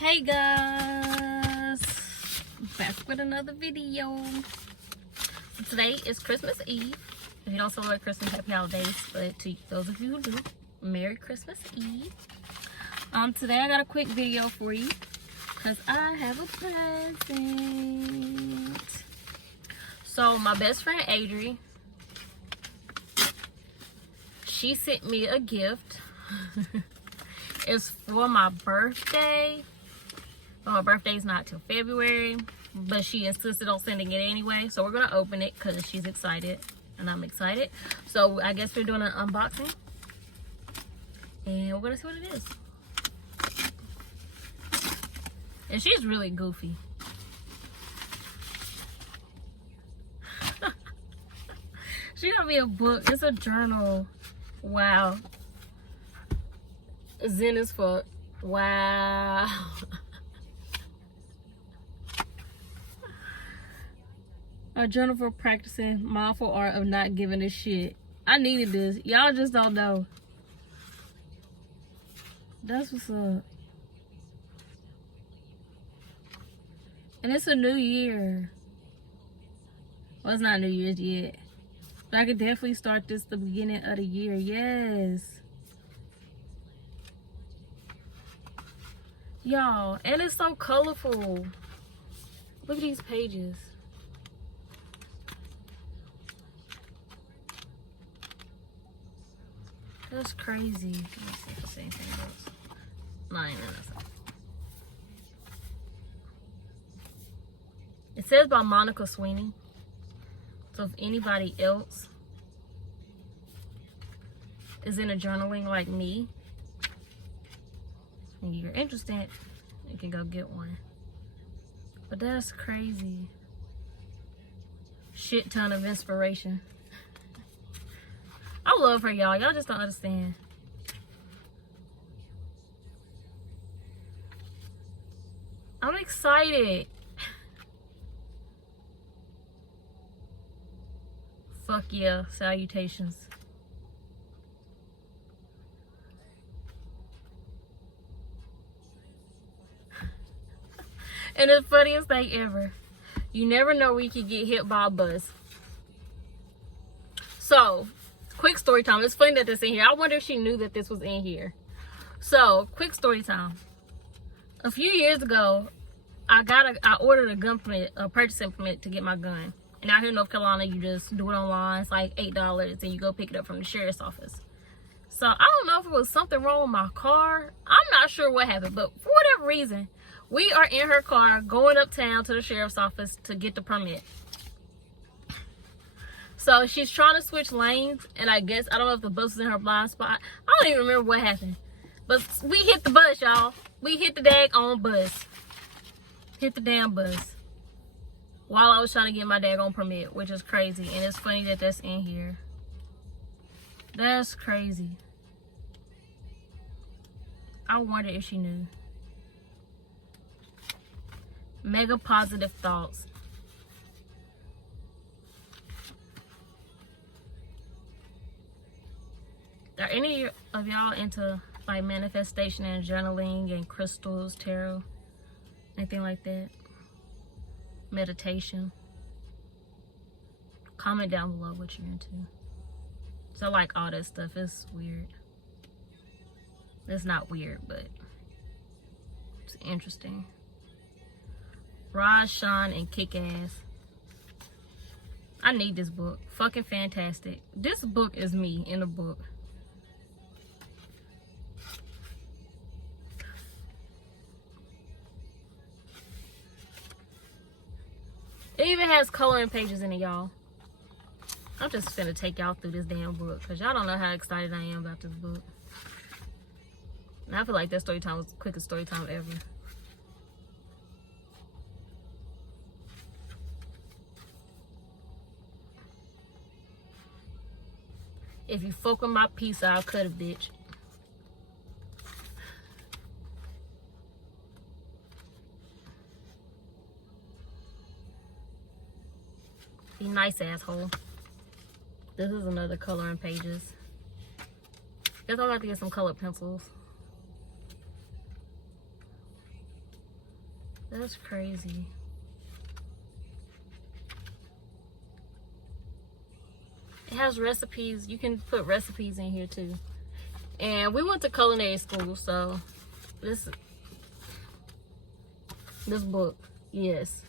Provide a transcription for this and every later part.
Hey guys, back with another video. So today is Christmas Eve. If you don't celebrate Christmas, happy holidays, but to those of you who do, Merry Christmas Eve. Today I got a quick video for you because I have a present. So my best friend Adri, she sent me a gift. It's for my birthday. But my birthday's not till February, but she insisted on sending it anyway. So we're gonna open it because she's excited and I'm excited. So I guess we're doing an unboxing and we're gonna see what it is. And she's really goofy. She got me a book. It's a journal. Wow. Zen as fuck. Wow. A journal for practicing mindful art of not giving a shit. I needed this. Y'all just don't know. That's what's up. And it's a new year. Well, it's not New Year's yet. But I could definitely start this the beginning of the year. Yes. Y'all. And it's so colorful. Look at these pages. That's crazy. Let me see if I see anything else. No, ain't nothing. It says by Monica Sweeney. So if anybody else is into journaling like me, and you're interested, you can go get one. But that's crazy. Shit ton of inspiration. I love her, y'all. Y'all just don't understand. I'm excited. Fuck yeah. Salutations. And the funniest thing ever. You never know where you could get hit by a bus. So, quick story time. It's funny that this in here. I wonder if she knew that this was in here. So, quick story time. A few years ago, I ordered a gun permit, a purchasing permit to get my gun. And out here in North Carolina, you just do it online. It's like $8 and you go pick it up from the sheriff's office. So, I don't know if it was something wrong with my car. I'm not sure what happened, but for whatever reason, we are in her car going uptown to the sheriff's office to get the permit. So she's trying to switch lanes, and I guess, I don't know if the bus was in her blind spot. I don't even remember what happened. But we hit the bus, y'all. We hit the daggone bus. Hit the damn bus. While I was trying to get my daggone permit, which is crazy. And it's funny that that's in here. That's crazy. I wonder if she knew. Mega positive thoughts. Are any of y'all into like manifestation and journaling and crystals, tarot, anything like that? Meditation? Comment down below what you're into. So I like all that stuff. It's weird. It's not weird, but it's interesting. Rise, shine, and kick ass. I need this book. Fucking fantastic. This book is me in a book. It even has coloring pages in it, y'all. I'm just finna take y'all through this damn book because y'all don't know how excited I am about this book. And I feel like that story time was the quickest story time ever. If you fuck with my piece, I'll cut a bitch. Be nice, asshole. This is another coloring pages. Guess I'll have to get some colored pencils. That's crazy. It has recipes. You can put recipes in here too. And we went to culinary school, so this book, yes.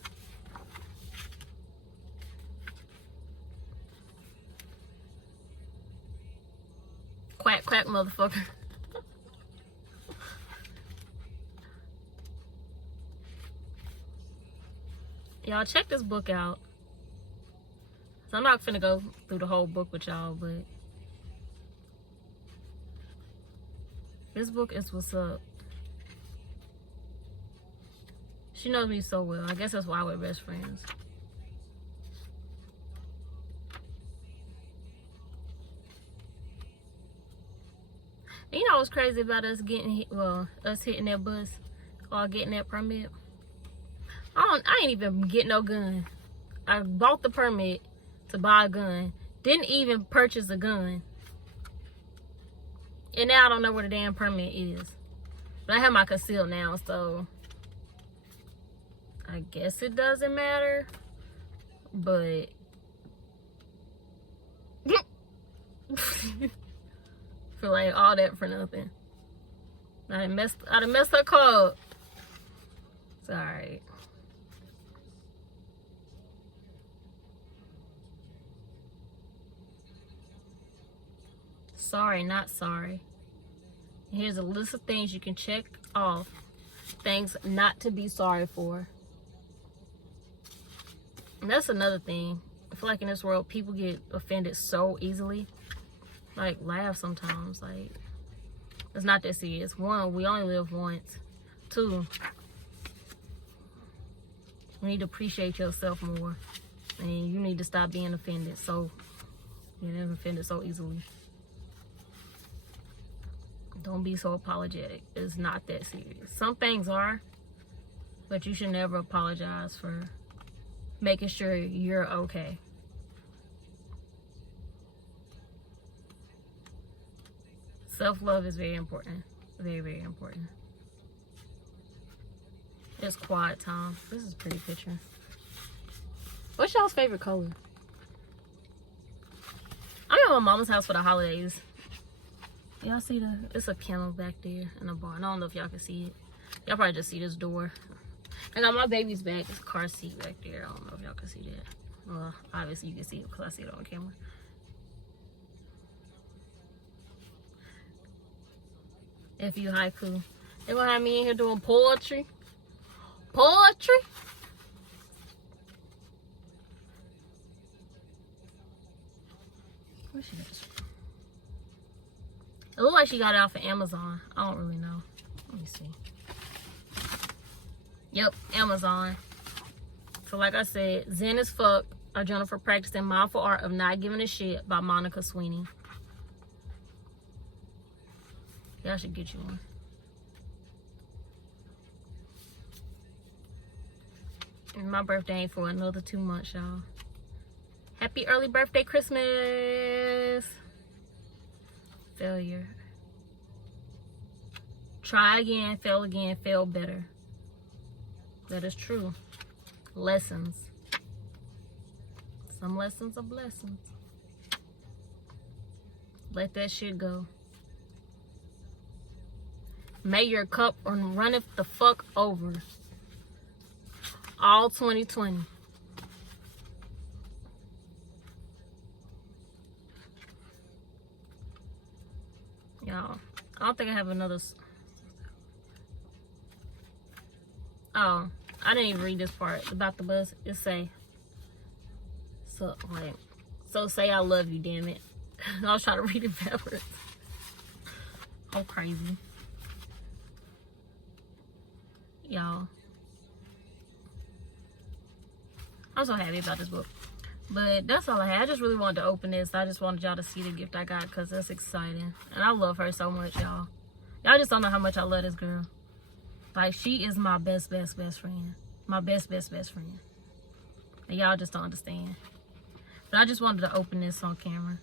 Quack, quack, motherfucker. Y'all check this book out. So I'm not finna go through the whole book with y'all, but this book is what's up. She knows me so well. I guess that's why we're best friends. And you know what's crazy about us getting, us hitting that bus or getting that permit? I ain't even get no gun. I bought the permit to buy a gun. Didn't even purchase a gun. And now I don't know where the damn permit is. But I have my concealed now, so I guess it doesn't matter. But feel like all that for nothing. I done messed her car up. It's alright. Sorry, not sorry. Here's a list of things you can check off. Things not to be sorry for. And that's another thing. I feel like in this world, people get offended so easily. Like, laugh sometimes. Like, it's not that serious. One, we only live once. Two, you need to appreciate yourself more. And you need to stop being offended. You're offended so easily. Don't be so apologetic. It's not that serious. Some things are, but you should never apologize for making sure you're okay. Self-love is very important. Very, very important. It's quiet time. This is a pretty picture. What's y'all's favorite color? I'm at my mama's house for the holidays. Y'all see it's a piano back there in the barn. I don't know if y'all can see it. Y'all probably just see this door. I got my baby's back. It's a car seat back there. I don't know if y'all can see that. Well, obviously you can see it because I see it on camera. If you haiku. They're gonna have me in here doing poetry. Poetry? Where she at? It looks like she got it off of Amazon. I don't really know. Let me see. Yep, Amazon. So like I said, Zen as Fuck, a journal for practicing mindful art of not giving a shit by Monica Sweeney. Y'all should get you one. And my birthday ain't for another 2 months, y'all. Happy early birthday, Christmas. Failure. Try again, fail better. That is true. Lessons. Some lessons are blessings. Let that shit go. May your cup runneth the fuck over. All 2020. Y'all, I don't think I have another. Oh, I didn't even read this part about the bus. It say, so say I love you, damn it. I was trying to read it backwards. Oh, crazy. Y'all, I'm so happy about this book. But that's all I had. I just really wanted to open this. I just wanted y'all to see the gift I got because that's exciting. And I love her so much, y'all. Y'all just don't know how much I love this girl. Like, she is my best friend. My best friend. And y'all just don't understand. But I just wanted to open this on camera.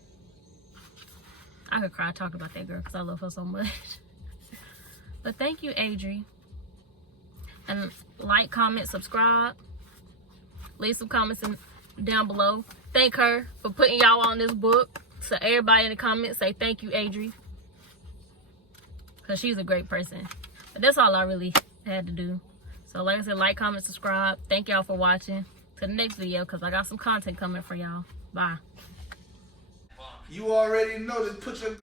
I could cry talking about that girl because I love her so much. But thank you, Adri. And like, comment, subscribe. Leave some comments down below. Thank her for putting y'all on this book. So everybody in the comments say thank you, Adri. Because she's a great person. But that's all I really had to do. So like I said, like, comment, subscribe. Thank y'all for watching. To the next video, because I got some content coming for y'all. Bye. You already know to put your